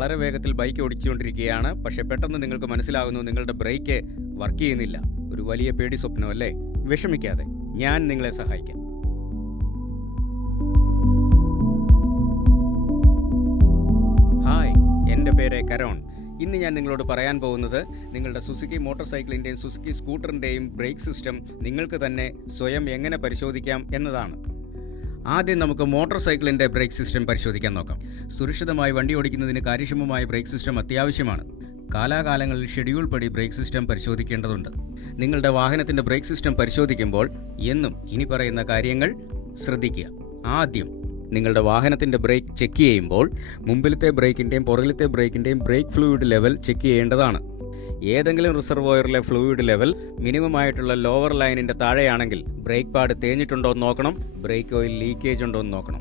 വളരെ വേഗത്തിൽ ബൈക്ക് ഓടിച്ചുകൊണ്ടിരിക്കുകയാണ്. പക്ഷേ പെട്ടെന്ന് നിങ്ങൾക്ക് മനസ്സിലാകുന്നു നിങ്ങളുടെ ബ്രേക്ക് വർക്ക് ചെയ്യുന്നില്ല. ഒരു വലിയ പേടി സ്വപ്നം അല്ലേ? വിഷമിക്കാതെ, ഞാൻ നിങ്ങളെ സഹായിക്കാം. ഹായ്, എൻ്റെ പേര് കരോൺ. ഇന്ന് ഞാൻ നിങ്ങളോട് പറയാൻ പോകുന്നത് നിങ്ങളുടെ സുസുക്കി മോട്ടോർ സൈക്കിളിൻ്റെയും സുസുക്കി സ്കൂട്ടറിൻ്റെയും ബ്രേക്ക് സിസ്റ്റം നിങ്ങൾക്ക് തന്നെ സ്വയം എങ്ങനെ പരിശോധിക്കാം എന്നതാണ്. ആദ്യം നമുക്ക് മോട്ടോർ സൈക്കിളിൻ്റെ ബ്രേക്ക് സിസ്റ്റം പരിശോധിക്കാൻ നോക്കാം. സുരക്ഷിതമായി വണ്ടി ഓടിക്കുന്നതിന് കാര്യക്ഷമമായ ബ്രേക്ക് സിസ്റ്റം അത്യാവശ്യമാണ്. കാലാകാലങ്ങളിൽ ഷെഡ്യൂൾ പടി ബ്രേക്ക് സിസ്റ്റം പരിശോധിക്കേണ്ടതുണ്ട്. നിങ്ങളുടെ വാഹനത്തിൻ്റെ ബ്രേക്ക് സിസ്റ്റം പരിശോധിക്കുമ്പോൾ എന്നും ഇനി പറയുന്ന കാര്യങ്ങൾ ശ്രദ്ധിക്കുക. ആദ്യം നിങ്ങളുടെ വാഹനത്തിൻ്റെ ബ്രേക്ക് ചെക്ക് ചെയ്യുമ്പോൾ മുമ്പിലത്തെ ബ്രേക്കിൻ്റെയും പുറകിലത്തെ ബ്രേക്കിൻ്റെയും ബ്രേക്ക് ഫ്ലൂയിഡ് ലെവൽ ചെക്ക് ചെയ്യേണ്ടതാണ്. ഏതെങ്കിലും റിസർവോയറിലെ ഫ്ലൂയിഡ് ലെവൽ മിനിമം ആയിട്ടുള്ള ലോവർ ലൈനിൻ്റെ താഴെയാണെങ്കിൽ ബ്രേക്ക് പാഡ് തേഞ്ഞിട്ടുണ്ടോ എന്ന് നോക്കണം. ബ്രേക്ക് ഓയിൽ ലീക്കേജ് ഉണ്ടോ എന്ന് നോക്കണം.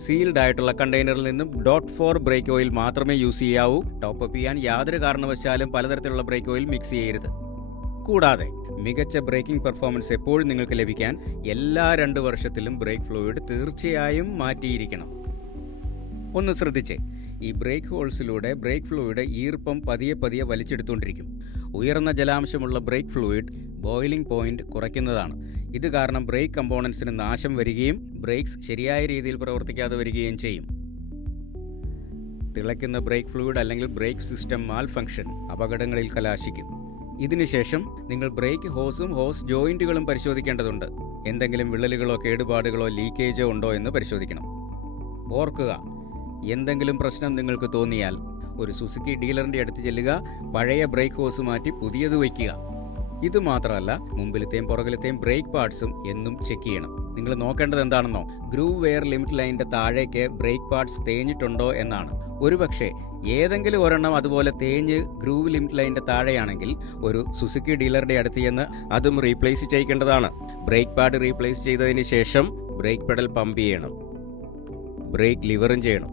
സീൽഡ് ആയിട്ടുള്ള കണ്ടെയ്നറിൽ നിന്നും .4 ബ്രേക്ക് ഓയിൽ മാത്രമേ യൂസ് ചെയ്യാവൂ. ടോപ്പ് ചെയ്യാൻ യാതൊരു കാരണവശാലും പലതരത്തിലുള്ള ബ്രേക്ക് ഓയിൽ മിക്സ് ചെയ്യരുത്. കൂടാതെ മികച്ച ബ്രേക്കിംഗ് പെർഫോമൻസ് എപ്പോഴും നിങ്ങൾക്ക് ലഭിക്കാൻ എല്ലാ 2 വർഷത്തിലും ബ്രേക്ക് ഫ്ലൂയിഡ് തീർച്ചയായും മാറ്റിയിരിക്കണം. ഒന്ന് ശ്രദ്ധിച്ചേ, ഈ ബ്രേക്ക് ഹോൾസിലൂടെ ബ്രേക്ക് ഫ്ലൂയിഡ് ഈർപ്പം പതിയെ വലിച്ചെടുത്തുകൊണ്ടിരിക്കും. ഉയർന്ന ജലാംശമുള്ള ബ്രേക്ക് ഫ്ലൂയിഡ് ബോയിലിംഗ് പോയിന്റ് കുറയ്ക്കുന്നതാണ്. ഇത് കാരണം ബ്രേക്ക് കമ്പോണൻസിന് നാശം വരികയും ബ്രേക്സ് ശരിയായ രീതിയിൽ പ്രവർത്തിക്കാതെ വരികയും ചെയ്യും. തിളയ്ക്കുന്ന ബ്രേക്ക് ഫ്ലൂയിഡ് അല്ലെങ്കിൽ ബ്രേക്ക് സിസ്റ്റം മാൽ ഫംഗ്ഷൻ അപകടങ്ങളിൽ കലാശിക്കും. ഇതിനുശേഷം നിങ്ങൾ ബ്രേക്ക് ഹോസും ഹോസ് ജോയിന്റുകളും പരിശോധിക്കേണ്ടതുണ്ട്. എന്തെങ്കിലും വിള്ളലുകളോ കേടുപാടുകളോ ലീക്കേജോ ഉണ്ടോ എന്ന് പരിശോധിക്കണം. ഓർക്കുക, എന്തെങ്കിലും പ്രശ്നം നിങ്ങൾക്ക് തോന്നിയാൽ ഒരു സുസുക്കി ഡീലറിന്റെ അടുത്ത് ചെല്ലുക. പഴയ ബ്രേക്ക് ഹോസ് മാറ്റി പുതിയത് വയ്ക്കുക. ഇത് മാത്രമല്ല, മുമ്പിലത്തെയും പുറകിലത്തെയും ബ്രേക്ക് പാർട്സും എന്നും ചെക്ക് ചെയ്യണം. നിങ്ങൾ നോക്കേണ്ടത് എന്താണെന്നോ, ഗ്രൂവ് വെയർ ലിമിറ്റ് ലൈനിന്റെ താഴേക്ക് ബ്രേക്ക് പാർട്സ് തേഞ്ഞിട്ടുണ്ടോ എന്നാണ്. ഒരുപക്ഷെ ഏതെങ്കിലും ഒരെണ്ണം അതുപോലെ തേഞ്ഞ് ഗ്രൂവ് ലിമിറ്റ് ലൈനിന്റെ താഴെയാണെങ്കിൽ ഒരു സുസുക്കി ഡീലറുടെ അടുത്ത് ചെന്ന് അതും റീപ്ലേസ് ചെയ്യിക്കേണ്ടതാണ്. ബ്രേക്ക് പാഡ് റീപ്ലേസ് ചെയ്തതിന് ശേഷം ബ്രേക്ക് പെഡൽ പമ്പ് ചെയ്യണം. ബ്രേക്ക് ലിവറും ചെയ്യണം.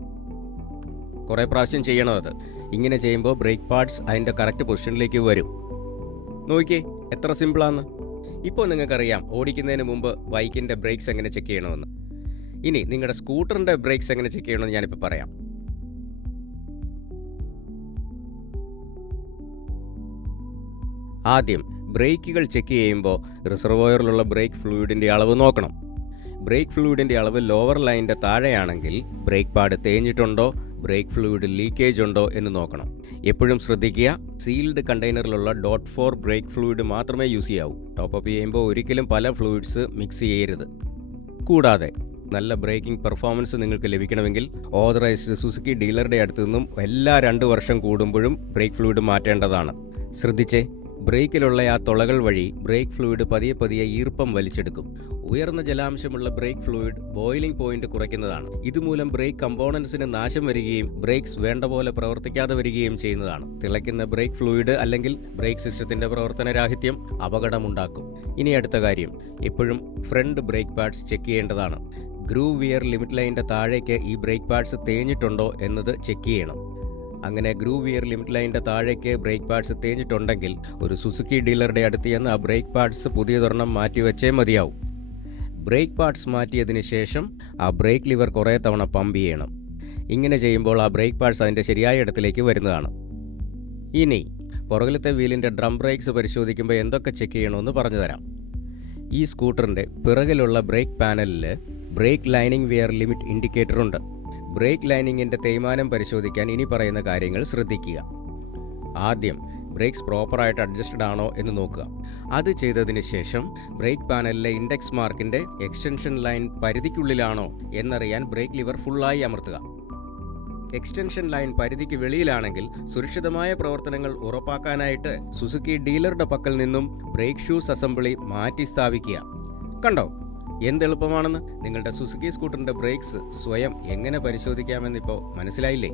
കുറേ പ്രാവശ്യം ചെയ്യണം. അത് ഇങ്ങനെ ചെയ്യുമ്പോൾ ബ്രേക്ക് പാഡ്സ് അതിൻ്റെ കറക്റ്റ് പൊസിഷനിലേക്ക് വരും. നോക്കിയേ, എത്ര സിമ്പിളാണ്. ഇപ്പോൾ നിങ്ങൾക്കറിയാം ഓടിക്കുന്നതിന് മുമ്പ് ബൈക്കിൻ്റെ ബ്രേക്സ് എങ്ങനെ ചെക്ക് ചെയ്യണമെന്ന്. ഇനി നിങ്ങളുടെ സ്കൂട്ടറിൻ്റെ ബ്രേക്സ് എങ്ങനെ ചെക്ക് ചെയ്യണമെന്ന് ഞാനിപ്പോൾ പറയാം. ആദ്യം ബ്രേക്കുകൾ ചെക്ക് ചെയ്യുമ്പോൾ റിസർവോയറിലുള്ള ബ്രേക്ക് ഫ്ലൂയിഡിൻ്റെ അളവ് നോക്കണം. ബ്രേക്ക് ഫ്ലൂയിഡിൻ്റെ അളവ് ലോവർ ലൈനിൻ്റെ താഴെയാണെങ്കിൽ ബ്രേക്ക് പാഡ് തേഞ്ഞിട്ടുണ്ടോ, ബ്രേക്ക് ഫ്ലൂയിഡ് ലീക്കേജ് ഉണ്ടോ എന്ന് നോക്കണം. എപ്പോഴും ശ്രദ്ധിക്കുക, സീൽഡ് കണ്ടെയ്നറിലുള്ള .4 ബ്രേക്ക് ഫ്ലൂയിഡ് മാത്രമേ യൂസ് ചെയ്യാവൂ. ടോപ്പ് ചെയ്യുമ്പോൾ ഒരിക്കലും പല ഫ്ലൂയിഡ്സ് മിക്സ് ചെയ്യരുത്. കൂടാതെ നല്ല ബ്രേക്കിംഗ് പെർഫോമൻസ് നിങ്ങൾക്ക് ലഭിക്കണമെങ്കിൽ ഓതറൈസ്ഡ് സുസുക്കി ഡീലറുടെ അടുത്തു നിന്നും എല്ലാ 2 വർഷം കൂടുമ്പോഴും ബ്രേക്ക് ഫ്ലൂയിഡ് മാറ്റേണ്ടതാണ്. ശ്രദ്ധിച്ചേ, ബ്രേക്കിലുള്ള ആ തുളകൾ വഴി ബ്രേക്ക് ഫ്ലൂയിഡ് പതിയെ ഈർപ്പം വലിച്ചെടുക്കും. ഉയർന്ന ജലാംശമുള്ള ബ്രേക്ക് ഫ്ലൂയിഡ് ബോയിലിംഗ് പോയിന്റ് കുറയ്ക്കുന്നതാണ്. ഇതുമൂലം ബ്രേക്ക് കമ്പോണൻസിന് നാശം വരികയും ബ്രേക്സ് വേണ്ട പോലെ പ്രവർത്തിക്കാതെ വരികയും ചെയ്യുന്നതാണ്. തിളയ്ക്കുന്ന ബ്രേക്ക് ഫ്ലൂയിഡ് അല്ലെങ്കിൽ ബ്രേക്ക് സിസ്റ്റത്തിന്റെ പ്രവർത്തനരാഹിത്യം അപകടമുണ്ടാക്കും. ഇനി അടുത്ത കാര്യം, എപ്പോഴും ഫ്രണ്ട് ബ്രേക്ക് പാഡ്സ് ചെക്ക് ചെയ്യേണ്ടതാണ്. ഗ്രൂവ് വിയർ ലിമിറ്റ് ലൈനിന്റെ താഴേക്ക് ഈ ബ്രേക്ക് പാഡ്സ് തേഞ്ഞിട്ടുണ്ടോ എന്നത് ചെക്ക് ചെയ്യണം. അങ്ങനെ ഗ്രൂവ് വിയർ ലിമിറ്റ് ലൈനിന്റെ താഴേക്ക് ബ്രേക്ക് പാഡ്സ് തേഞ്ഞിട്ടുണ്ടെങ്കിൽ ഒരു സുസുക്കി ഡീലറുടെ അടുത്ത് ചെന്ന് ആ ബ്രേക്ക് പാഡ്സ് പുതിയതൊരെണ്ണം മാറ്റി വെച്ചേ മതിയാവും. ബ്രേക്ക് പാഡ്സ് മാറ്റിയതിന് ശേഷം ആ ബ്രേക്ക് ലിവർ കുറേ തവണ പമ്പ് ചെയ്യണം. ഇങ്ങനെ ചെയ്യുമ്പോൾ ആ ബ്രേക്ക് പാഡ്സ് അതിൻ്റെ ശരിയായ ഇടത്തിലേക്ക് വരുന്നതാണ്. ഇനി പുറകിലത്തെ വീലിൻ്റെ ഡ്രം ബ്രേക്സ് പരിശോധിക്കുമ്പോൾ എന്തൊക്കെ ചെക്ക് ചെയ്യണമെന്ന് പറഞ്ഞു തരാം. ഈ സ്കൂട്ടറിൻ്റെ പിറകിലുള്ള ബ്രേക്ക് പാനലിൽ brake lining wear limit indicator ഉണ്ട്. ബ്രേക്ക് ലൈനിങ്ങിൻ്റെ തേയ്മാനം പരിശോധിക്കാൻ ഇനി പറയുന്ന കാര്യങ്ങൾ ശ്രദ്ധിക്കുക. ആദ്യം ബ്രേക്സ് പ്രോപ്പറായിട്ട് അഡ്ജസ്റ്റഡ് ആണോ എന്ന് നോക്കുക. അത് ചെയ്തതിന് ശേഷം ബ്രേക്ക് പാനലിലെ ഇൻഡെക്സ് മാർക്കിൻ്റെ എക്സ്റ്റൻഷൻ ലൈൻ പരിധിക്കുള്ളിലാണോ എന്നറിയാൻ ബ്രേക്ക് ലിവർ ഫുള്ളായി അമർത്തുക. എക്സ്റ്റൻഷൻ ലൈൻ പരിധിക്ക് വെളിയിലാണെങ്കിൽ സുരക്ഷിതമായ പ്രവർത്തനങ്ങൾ ഉറപ്പാക്കാനായിട്ട് സുസുക്കി ഡീലറുടെ പക്കൽ നിന്നും ബ്രേക്ക് ഷൂസ് അസംബ്ലി മാറ്റി സ്ഥാപിക്കുക. കണ്ടോ എന്തെളുപ്പമാണെന്ന്? നിങ്ങളുടെ സുസുക്കി സ്കൂട്ടറിൻ്റെ ബ്രേക്സ് സ്വയം എങ്ങനെ പരിശോധിക്കാമെന്നിപ്പോൾ മനസ്സിലായില്ലേ?